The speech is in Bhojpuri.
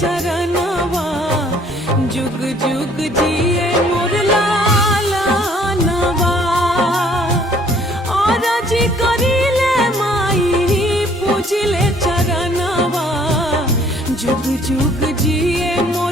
चरणवा जुग जुग जिए मोर लालनवा। और जी करिले माई पूजिले चरणवा जुग जुग जिए मोर